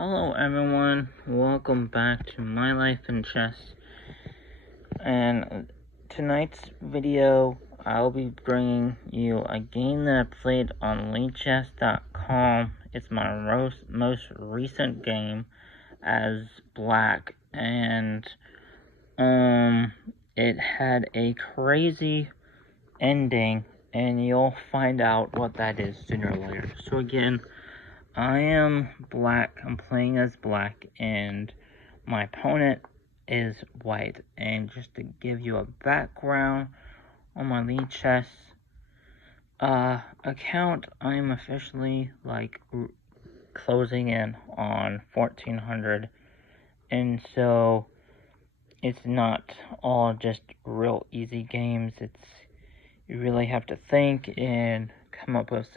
Hello everyone, welcome back to My Life in Chess. And tonight's video, I'll be bringing you a game that I played on leadchess.com. It's my most recent game as black, and it had a crazy ending, and you'll find out what that is sooner or later. So again, I am black, I'm playing as black, and my opponent is white. And just to give you a background on my lead chess account, I'm officially closing in on 1400, and so it's not all just real easy games. You really have to think and come up with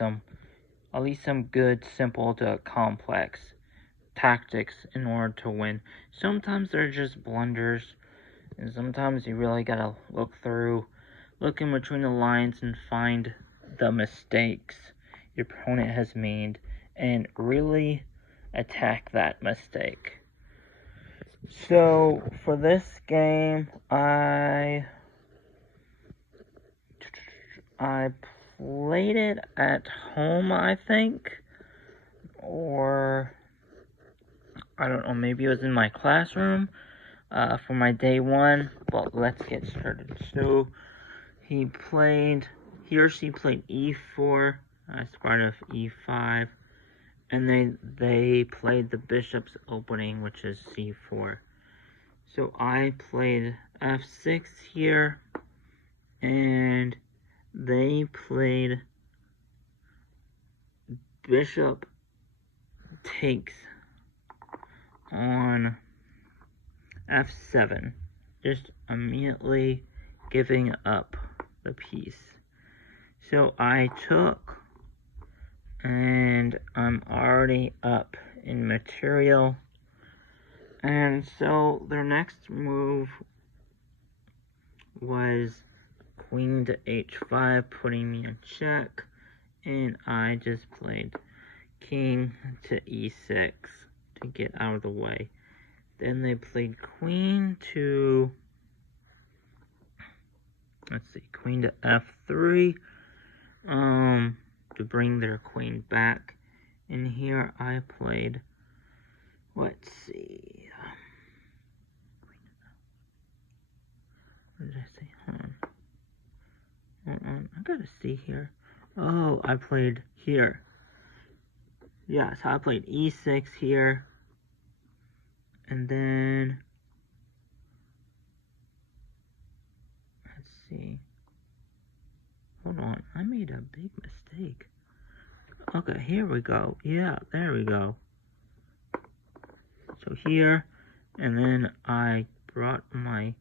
at least some good, simple to complex tactics in order to win. Sometimes they're just blunders, and sometimes you really gotta look in between the lines and find the mistakes your opponent has made and really attack that mistake. So for this game, I played it at home, I think, or I don't know, maybe it was in my classroom for my day one. But let's get started. So he or she played e4, I squared off e5, and they played the bishop's opening, which is c4. So I played f6 here, and they played bishop takes on f7, just immediately giving up the piece. So I took, and I'm already up in material, and so their next move was queen to h5, putting me in check, and I just played king to e6 to get out of the way. Then they played queen to f3, to bring their queen back. And here I played, let's see, what did I say? Hold on, I gotta see here. Oh, I played here. Yeah, so I played e6 here, and then, let's see. Hold on, I made a big mistake. Okay, here we go. Yeah, there we go. So here, and then I brought my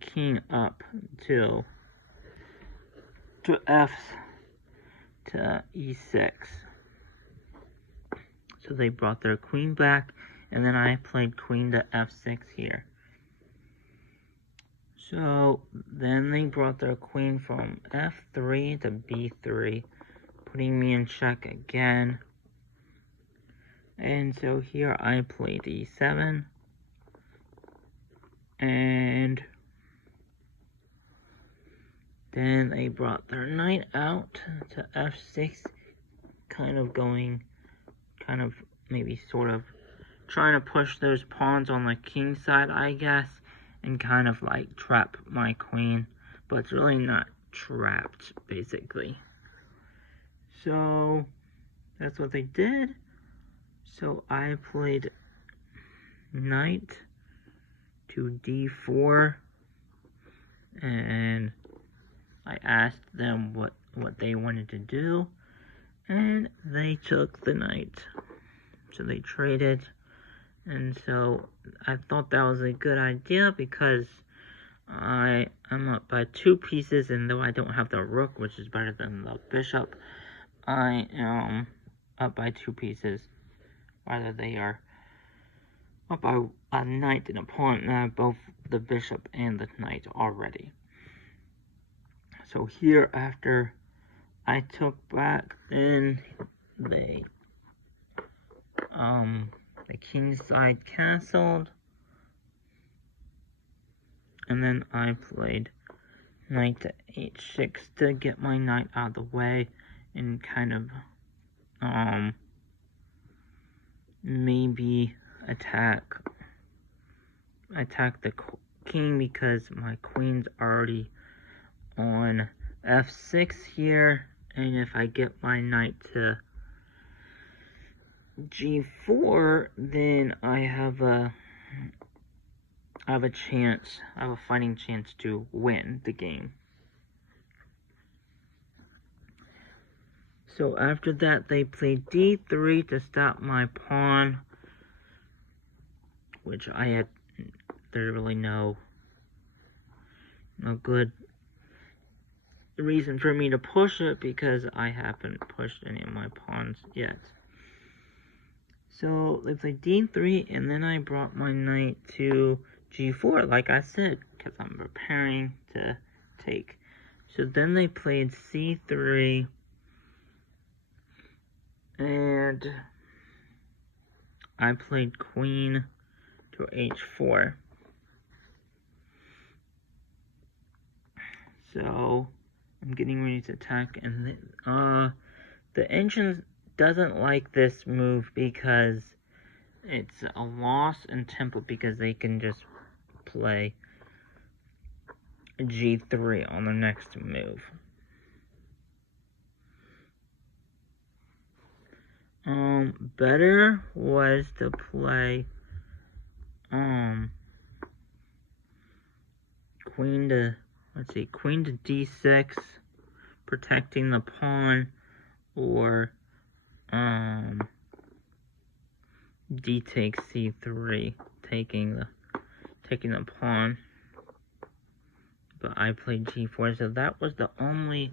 king up to e6. So they brought their queen back, and then I played queen to f6 here. So then they brought their queen from f3 to b3, putting me in check again. And so here I played e7, and then they brought their knight out to f6, maybe sort of trying to push those pawns on the king side, I guess, and kind of like trap my queen, but it's really not trapped, basically. So that's what they did. So I played knight to d4, and I asked them what they wanted to do, and they took the knight. So they traded, and so I thought that was a good idea because I'm up by 2 pieces, and though I don't have the rook, which is better than the bishop, I am up by 2 pieces. Rather, they are up by a knight and a pawn, and I have both the bishop and the knight already. So here, after I took back, then the kingside castled, and then I played knight to h6 to get my knight out of the way and kind of maybe attack the king, because my queen's already on f6 here, and if I get my knight to g4, then I have a fighting chance to win the game. So after that, they played d3 to stop my pawn, which there's really no good reason for me to push it, because I haven't pushed any of my pawns yet. So they played d3, and then I brought my knight to g4, like I said, because I'm preparing to take. So then they played c3, and I played queen to h4. So I'm getting ready to attack, and the engine doesn't like this move because it's a loss in tempo, because they can just play g3 on the next move. Better was to play queen to d6, protecting the pawn, or d takes c3, taking the pawn. But I played g4, so that was the only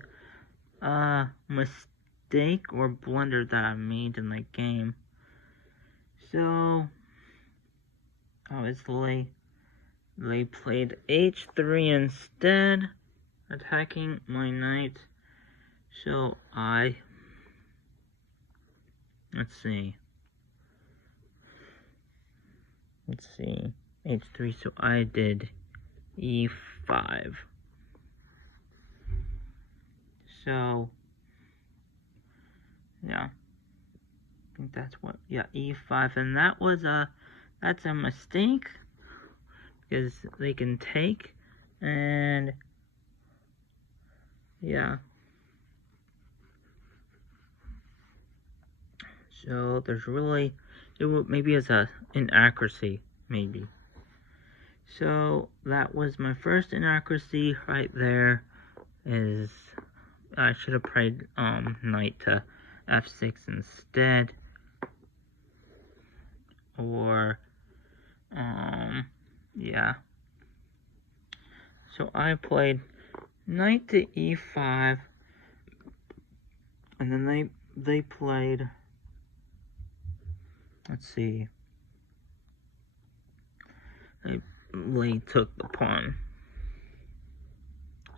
mistake or blunder that I made in the game. So obviously they played h3 instead, attacking my knight. So let's see, h3, so I did e5. So yeah, I think that's e5, and that's a mistake, because they can take, and yeah. So there's really, maybe as an inaccuracy, maybe. So that was my first inaccuracy right there. I should have played knight to f6 instead, or yeah. So I played knight to e5, and then they played, let's see, they took the pawn.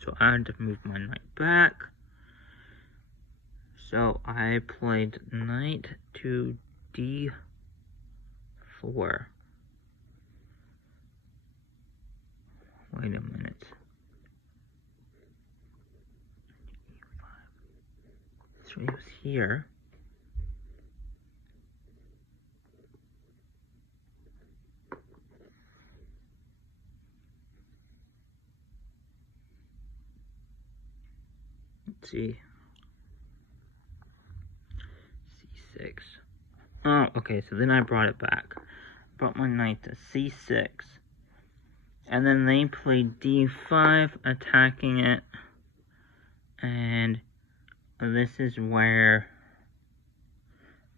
So I had to move my knight back. So I played knight to d4. Wait a minute. So it was here. Let's see. c6. Oh, okay, so then I brought it back. Brought my knight to c6. And then they played d5, attacking it. And this is where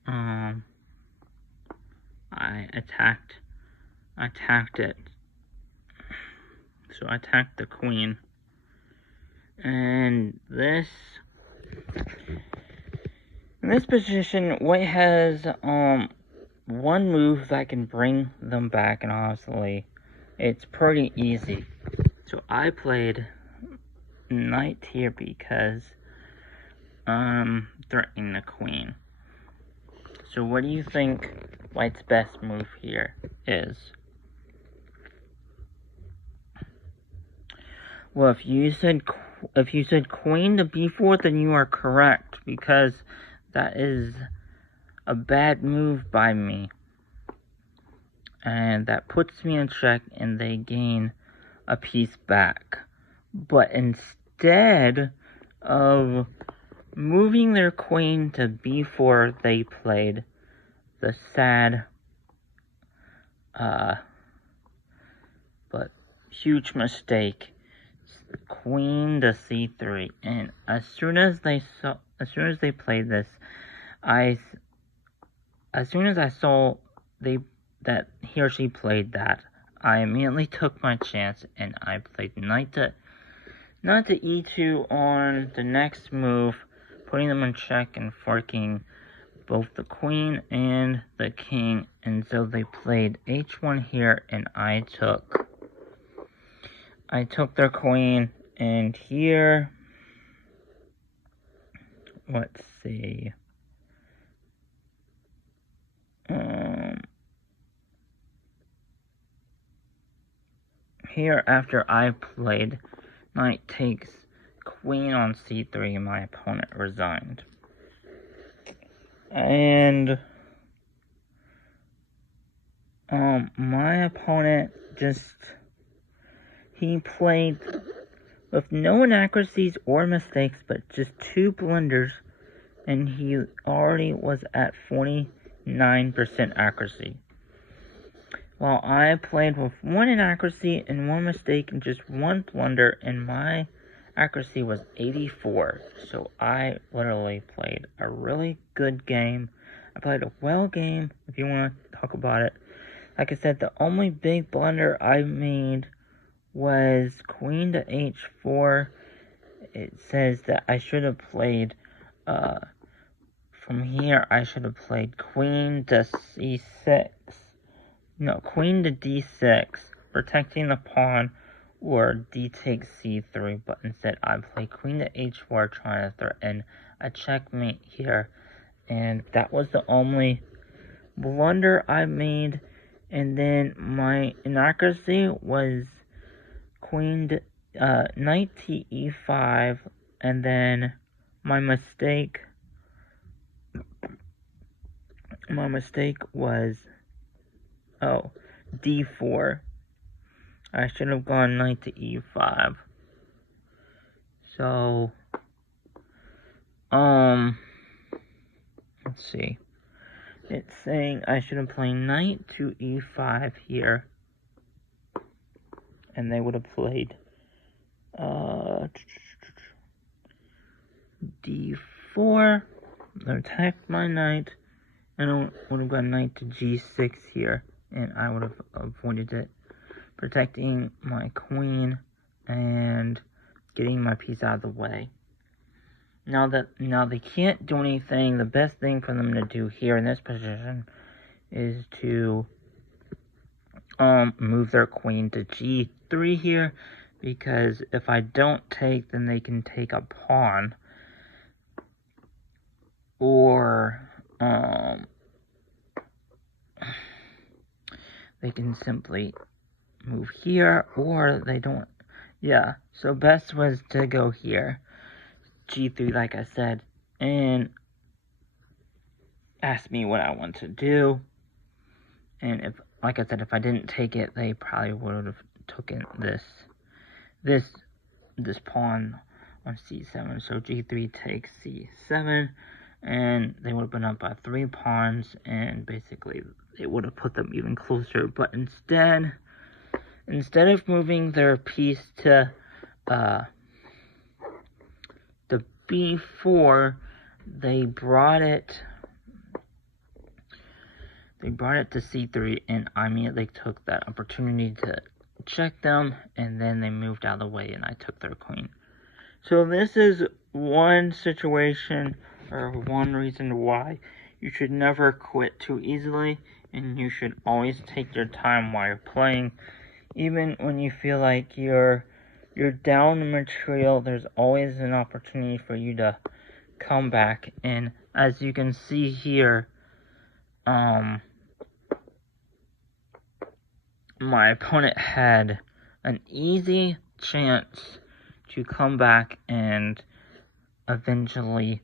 I attacked it. So I attacked the queen. And in this position, white has one move that can bring them back, and honestly, it's pretty easy. So I played knight here because threatening the queen. So what do you think white's best move here is? Well, if you said queen to b4, then you are correct, because that is a bad move by me. And that puts me in check, and they gain a piece back. But instead of moving their queen to b4, they played the sad, but huge mistake, queen to c3. And as soon as they played this, as soon as I saw that he or she played that, I immediately took my chance and I played knight to e2 on the next move, putting them in check and forking both the queen and the king. And so they played h1 here, and I took their queen. And here, let's see, here, after I played knight takes queen on c3, my opponent resigned. And my opponent he played with no inaccuracies or mistakes, but just 2 blunders, and he already was at 49% accuracy. While I played with 1 inaccuracy and 1 mistake and just 1 blunder, and my accuracy was 84. So I literally played a really good game. I played a well game, if you want to talk about it. Like I said, the only big blunder I made was queen to h4. It says that I should have played, from here, I should have played queen to c6. No, queen to d6, protecting the pawn, or d takes c3, but instead I played queen to h4, trying to threaten a checkmate here. And that was the only blunder I made. And then my inaccuracy was queen to, knight to e5, and then my mistake was d4. I should have gone knight to e5. So let's see. It's saying I should have played knight to e5 here, and they would have played d4, attacked my knight, and I would have gone knight to g6 here, and I would have avoided it, protecting my queen and getting my piece out of the way. Now they can't do anything, the best thing for them to do here in this position is to move their queen to g3 here, because if I don't take, then they can take a pawn, or they can simply move here, or they don't. Yeah, so best was to go here, g3, like I said, and ask me what I want to do. And if, like I said, if I didn't take it, they probably would have taken this pawn on c7. So g3 takes c7, and they would have been up by 3 pawns, and basically it would have put them even closer. But instead of moving their piece to the b4, they brought it to c3, and I immediately took that opportunity to check them, and then they moved out of the way, and I took their queen. So this is one situation, or one reason why you should never quit too easily, and you should always take your time while you're playing. Even when you feel like you're down in material, there's always an opportunity for you to comeback, and as you can see here, my opponent had an easy chance to come back and eventually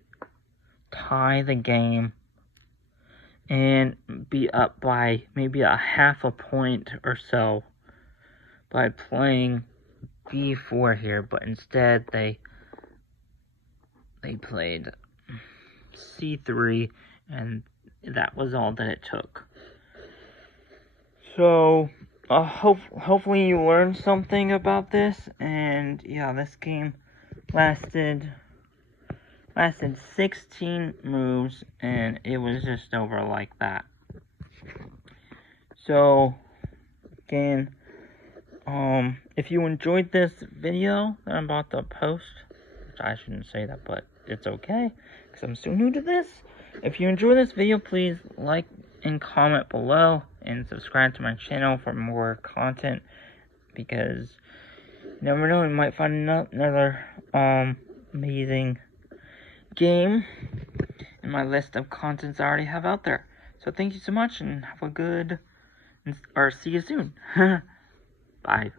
tie the game and be up by maybe a half a point or so by playing b4 here, but instead they played c3, and that was all that it took. So hopefully you learned something about this, and yeah, this game lasted 16 moves, and it was just over like that. So again, if you enjoyed this video that I'm about to post, which I shouldn't say that, but it's okay, because I'm so new to this. If you enjoy this video, please like and comment below, and subscribe to my channel for more content, because you never know, you might find another amazing game in my list of contents I already have out there. So thank you so much, and have a good, or see you soon. Bye.